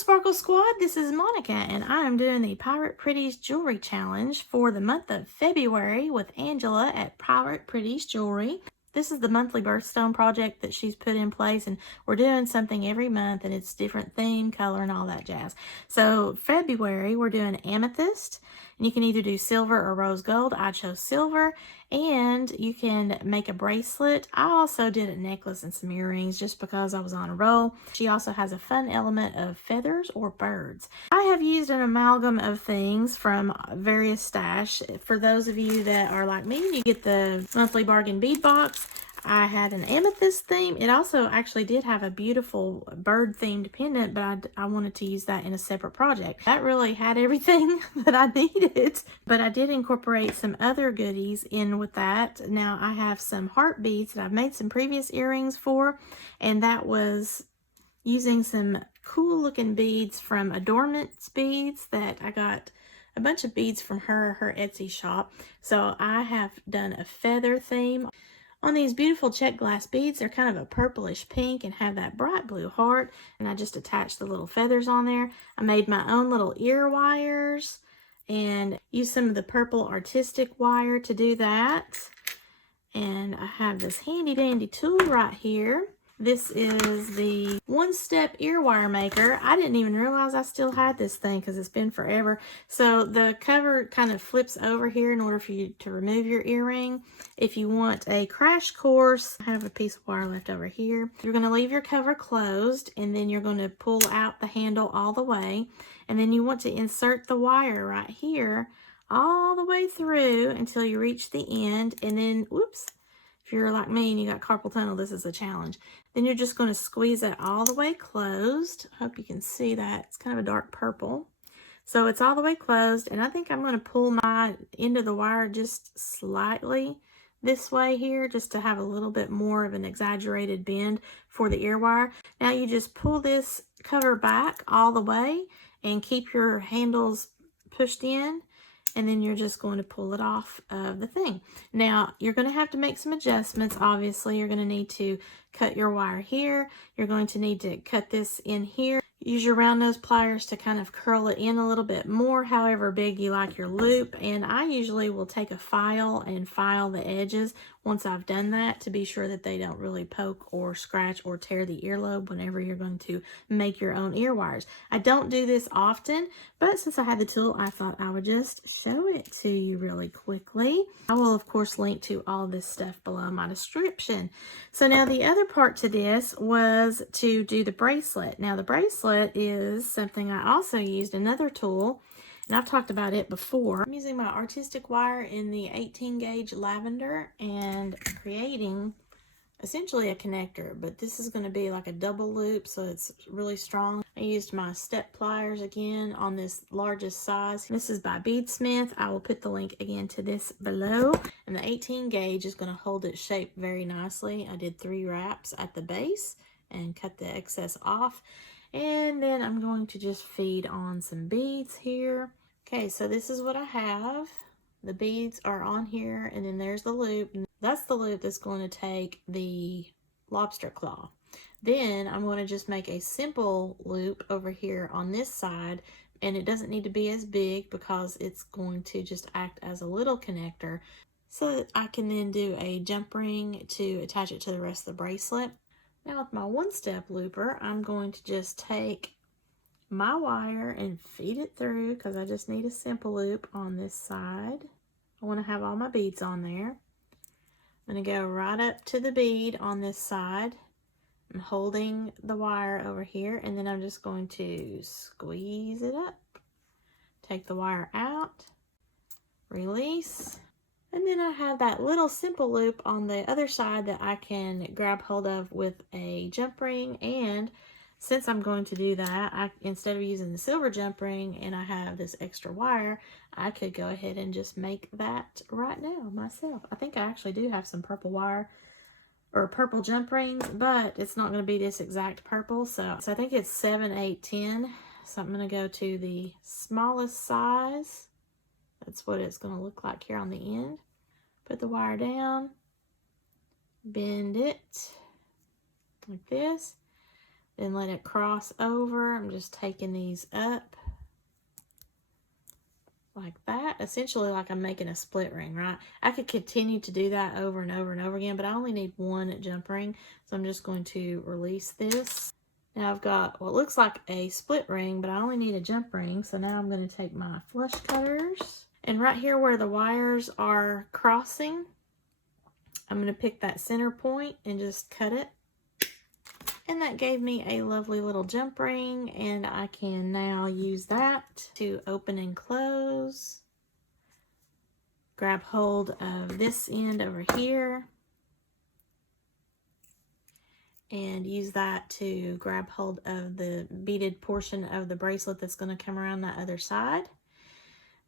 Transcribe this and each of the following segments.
Sparkle Squad, this is Monica and I am doing the Pirate Pretties Jewelry Challenge for the month of February with Angela at Pirate Pretties Jewelry. This is the monthly birthstone project that she's put in place, and we're doing something every month and it's different theme, color, and all that jazz. So February, we're doing amethyst, and you can either do silver or rose gold. I chose silver, and you can make a bracelet. I also did a necklace and some earrings just because I was on a roll. She also has a fun element of feathers or birds. I have used an amalgam of things from various stash. For those of you that are like me, you get the monthly Bargain Bead Box. I had an amethyst theme. It also actually did have a beautiful bird themed pendant, but I wanted to use that in a separate project. That really had everything that I needed, but I did incorporate some other goodies in with that. Now I have some heart beads that I've made some previous earrings for, and that was using some cool looking beads from Adornments Beads that I got a bunch of beads from her Etsy shop. So I have done a feather theme on these beautiful check glass beads. They're kind of a purplish pink and have that bright blue heart, and I just attached the little feathers on there. I made my own little ear wires and used some of the purple artistic wire to do that. And I have this handy dandy tool right here. This is the Step Earwire Maker. I didn't even realize I still had this thing because it's been forever. So the cover kind of flips over here in order for you to remove your earring. If you want a crash course, I have a piece of wire left over here. You're going to leave your cover closed, and then you're going to pull out the handle all the way. And then you want to insert the wire right here all the way through until you reach the end. And then, whoops, if you're like me and you got carpal tunnel, this is a challenge. Then you're just going to squeeze it all the way closed. I hope you can see that. It's kind of a dark purple. So it's all the way closed, and I think I'm going to pull my end of the wire just slightly this way here, just to have a little bit more of an exaggerated bend for the ear wire. Now you just pull this cover back all the way and keep your handles pushed in, and then you're just going to pull it off of the thing. Now, you're going to have to make some adjustments. Obviously, you're going to need to cut your wire here. You're going to need to cut this in here. Use your round nose pliers to kind of curl it in a little bit more, however big you like your loop. And I usually will take a file and file the edges once I've done that to be sure that they don't really poke or scratch or tear the earlobe whenever you're going to make your own ear wires. I don't do this often, but since I had the tool, I thought I would just show it to you really quickly. I will, of course, link to all this stuff below my description. So now the other part to this was to do the bracelet. Now the bracelet is something I also used another tool, and I've talked about it before. I'm using my artistic wire in the 18 gauge lavender and creating essentially a connector, but this is going to be like a double loop, so it's really strong. I used my step pliers again on this largest size. This is by Beadsmith. I will put the link again to this below, and the 18 gauge is going to hold its shape very nicely. I did 3 wraps at the base and cut the excess off, and then I'm going to just feed on some beads here. Okay, so this is what I have. The beads are on here, and then there's the loop. That's the loop that's going to take the lobster claw. Then I'm going to just make a simple loop over here on this side, and it doesn't need to be as big because it's going to just act as a little connector, so that I can then do a jump ring to attach it to the rest of the bracelet. Now with my 1-step looper, I'm going to just take my wire and feed it through because I just need a simple loop on this side. I want to have all my beads on there. I'm going to go right up to the bead on this side. I'm holding the wire over here, and then I'm just going to squeeze it up. Take the wire out, release, and then I have that little simple loop on the other side that I can grab hold of with a jump ring. And since I'm going to do that, instead of using the silver jump ring and I have this extra wire, I could go ahead and just make that right now myself. I think I actually do have some purple wire or purple jump rings, but it's not going to be this exact purple. So I think it's 7, 8, 10. So I'm going to go to the smallest size. That's what it's going to look like here on the end. Put the wire down, bend it like this. then let it cross over. I'm just taking these up like that, essentially like I'm making a split ring, right? I could continue to do that over and over and over again, but I only need one jump ring, so I'm just going to release this. Now I've got what looks like a split ring, but I only need a jump ring, so now I'm going to take my flush cutters, and right here where the wires are crossing, I'm going to pick that center point and just cut it. And that gave me a lovely little jump ring, and I can now use that to open and close. Grab hold of this end over here and use that to grab hold of the beaded portion of the bracelet that's going to come around that other side.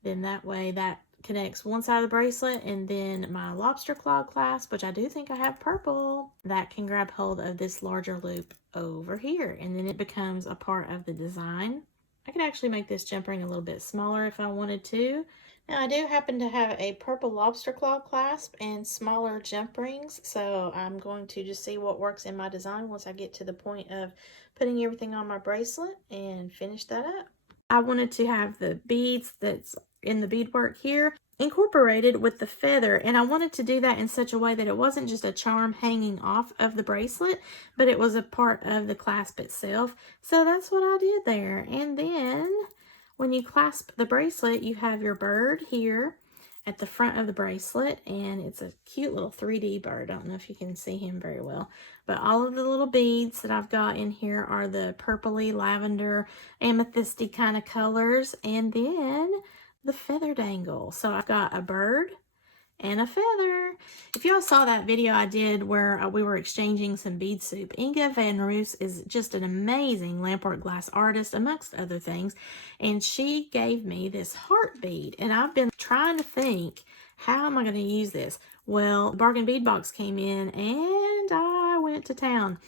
Then that way that connects one side of the bracelet, and then my lobster claw clasp, which I do think I have purple, that can grab hold of this larger loop over here, and then it becomes a part of the design. I could actually make this jump ring a little bit smaller if I wanted to. Now I do happen to have a purple lobster claw clasp and smaller jump rings, so I'm going to just see what works in my design once I get to the point of putting everything on my bracelet and finish that up. I wanted to have the beads that's in the beadwork here incorporated with the feather, and I wanted to do that in such a way that it wasn't just a charm hanging off of the bracelet, but it was a part of the clasp itself. So that's what I did there. And then when you clasp the bracelet, you have your bird here at the front of the bracelet, and it's a cute little 3D bird. I don't know if you can see him very well, but all of the little beads that I've got in here are the purpley, lavender, amethysty kind of colors, and then the feather dangle. So I've got a bird and a feather. If y'all saw that video I did where we were exchanging some bead soup, Inga Van Roos is just an amazing lamport glass artist, amongst other things, and she gave me this heart bead, and I've been trying to think, how am I going to use this? Well, the Bargain Bead Box came in, and I went to town.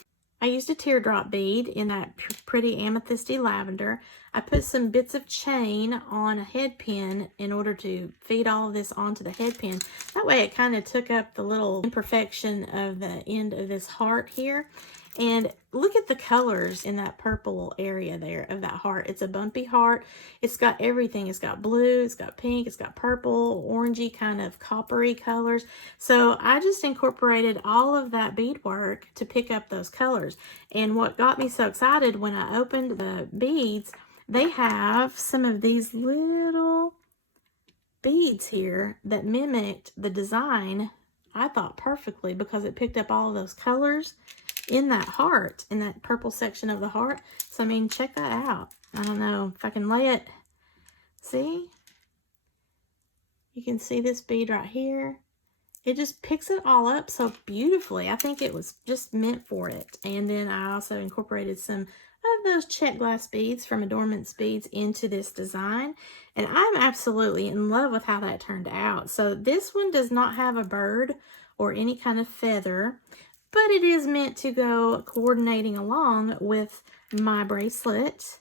I used a teardrop bead in that pretty amethysty lavender. I put some bits of chain on a head pin in order to feed all of this onto the head pin. That way it kind of took up the little imperfection of the end of this heart here. And look at the colors in that purple area there of that heart. It's a bumpy heart. It's got everything. It's got blue, it's got pink, it's got purple, orangey kind of coppery colors. So I just incorporated all of that beadwork to pick up those colors. And what got me so excited when I opened the beads, they have some of these little beads here that mimicked the design, I thought, perfectly, because it picked up all of those colors in that heart, in that purple section of the heart. So I mean, check that out. I don't know if I can lay it. See? You can see this bead right here. It just picks it all up so beautifully. I think it was just meant for it. And then I also incorporated some of those check glass beads from Adornments Beads into this design. And I'm absolutely in love with how that turned out. So this one does not have a bird or any kind of feather, but it is meant to go coordinating along with my bracelet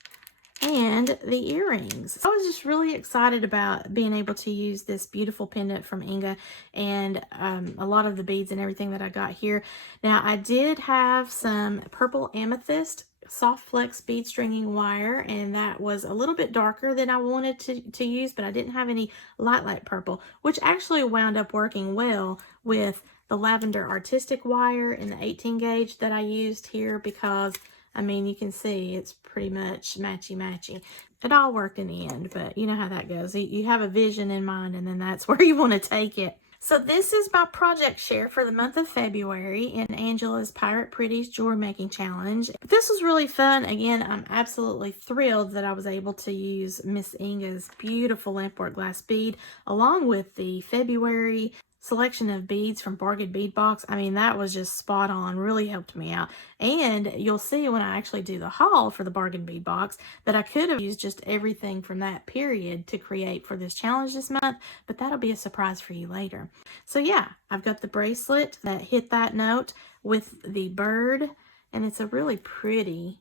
and the earrings. I was just really excited about being able to use this beautiful pendant from Inga and a lot of the beads and everything that I got here. Now, I did have some purple amethyst soft flex bead stringing wire, and that was a little bit darker than I wanted to use, but I didn't have any light purple, which actually wound up working well with the lavender artistic wire in the 18 gauge that I used here, because I mean, you can see it's pretty much matchy-matchy. It all worked in the end, but you know how that goes. You have a vision in mind, and then that's where you want to take it. So this is my project share for the month of February in Angela's Pirate Pretties Jewelry Making Challenge. This was really fun. Again, I'm absolutely thrilled that I was able to use Miss Inga's beautiful lamport glass bead along with the February selection of beads from Bargain Bead Box. I mean, that was just spot on, really helped me out. And you'll see when I actually do the haul for the Bargain Bead Box that I could have used just everything from that period to create for this challenge this month, but that'll be a surprise for you later. So yeah, I've got the bracelet that hit that note with the bird, and it's a really pretty,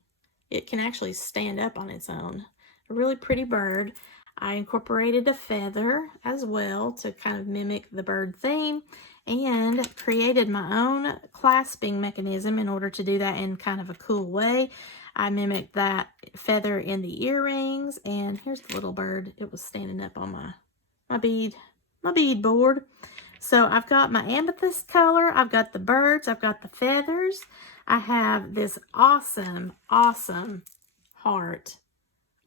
it can actually stand up on its own. A really pretty bird. I incorporated a feather as well to kind of mimic the bird theme, and created my own clasping mechanism in order to do that in kind of a cool way. I mimicked that feather in the earrings, and here's the little bird. It was standing up on my bead board. So I've got my amethyst color, I've got the birds, I've got the feathers. I have this awesome heart.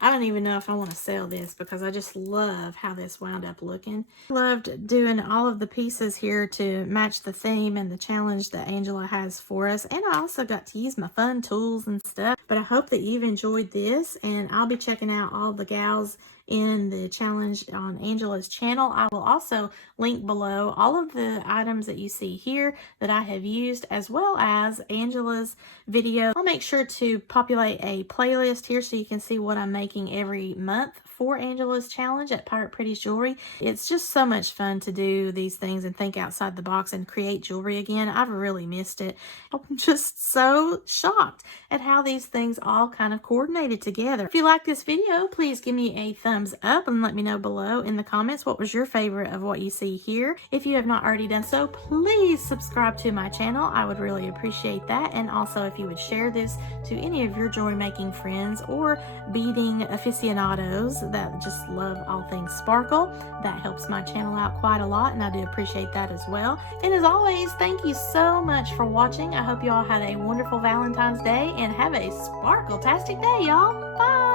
I don't even know if I want to sell this because I just love how this wound up looking. Loved doing all of the pieces here to match the theme and the challenge that Angela has for us. And I also got to use my fun tools and stuff. But I hope that you've enjoyed this, and I'll be checking out all the gals in the challenge on Angela's channel. I will also link below all of the items that you see here that I have used, as well as Angela's video. I'll make sure to populate a playlist here so you can see what I'm making every month for Angela's challenge at Pirate Pretties Jewelry. It's just so much fun to do these things and think outside the box and create jewelry again. I've really missed it. I'm just so shocked at how these things all kind of coordinated together. If you like this video, please give me a thumbs up and let me know below in the comments what was your favorite of what you see here. If you have not already done so, please subscribe to my channel. I would really appreciate that. And also if you would share this to any of your jewelry making friends or beading aficionados that just love all things sparkle. That helps my channel out quite a lot, and I do appreciate that as well. And as always, thank you so much for watching. I hope you all had a wonderful Valentine's Day and have a sparkle-tastic day, y'all. Bye!